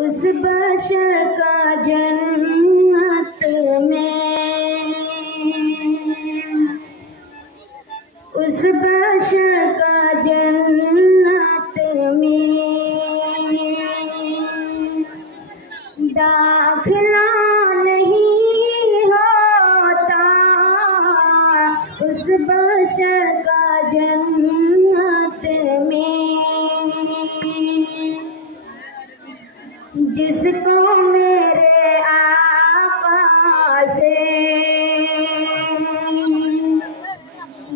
उस बशर का जन्नत में, उस बशर का जन्नत में दाखिला नहीं होता, उस बशर का जन्नत में जिसको मेरे आका से,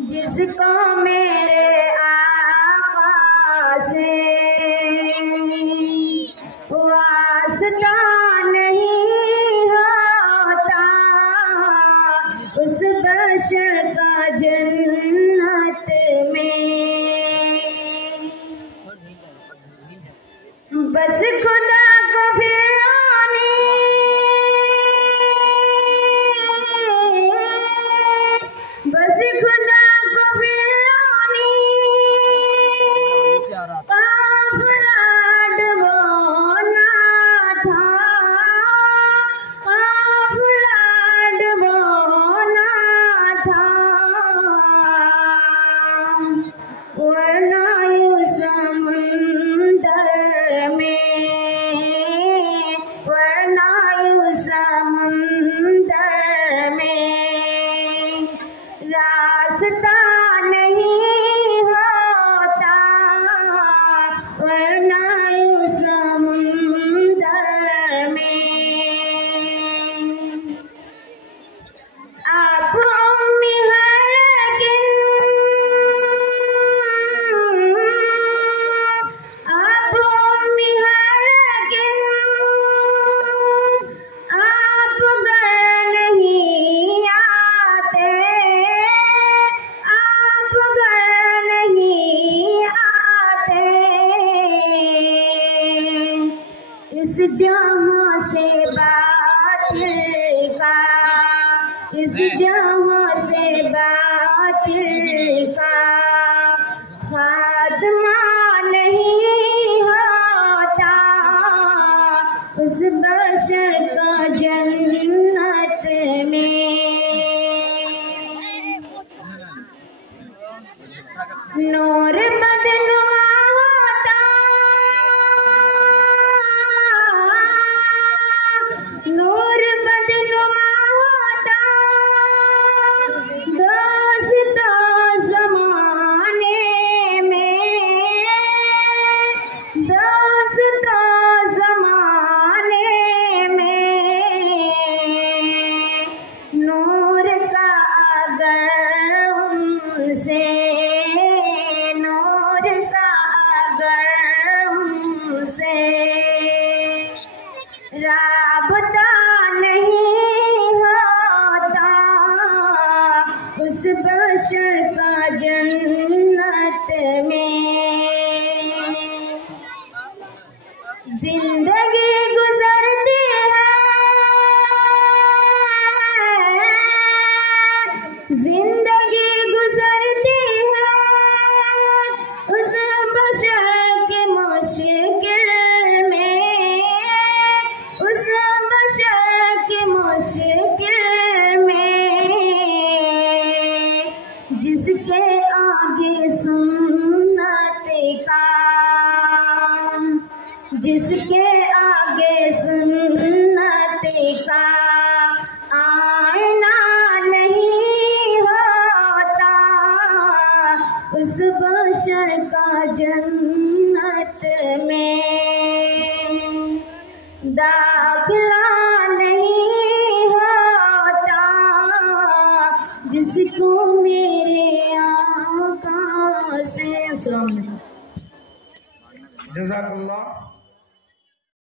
जिसको मेरे आका से वास्ता नहीं होता, उस बशर का जन्नत में बस खुदा को फिर आने, बस खुदा को फिर आने काफिला डुबोना था, काफिला डुबोना था, वरना यूं समुंदर में, वरना यूं समुंदर में रास्ता नहीं होता, वरना यूं समुंदर में आप उम्मी हैं लेकिन, आप उम्मी हैं लेकिन आप घर नहीं आते, आप घर नहीं आते, इस जहां से बातिल का, इस जहां से बातिल का खात्मा नहीं होता, उस बशर का जन्नत में नूर बदनुमा होता, नूर बदनुमा होता, दोस्त ज़माने में, दोस्त ज़माने में नूर का अगर उनसे, नूर का अगर उनसे राबता नहीं होता, उस बशर का जन्नत में जिंदगी गुजरती है, जिंदगी गुजरती है उस बशर की मुश्किल में, उस बशर की मुश्किल में जिसके आगे सुन्नत का, जिसके आगे सुन्नत का आईना नहीं होता, उस बशर का जन्नत में दाखिला नहीं होता, जिसको मेरे आका से। जज़ाकल्लाह।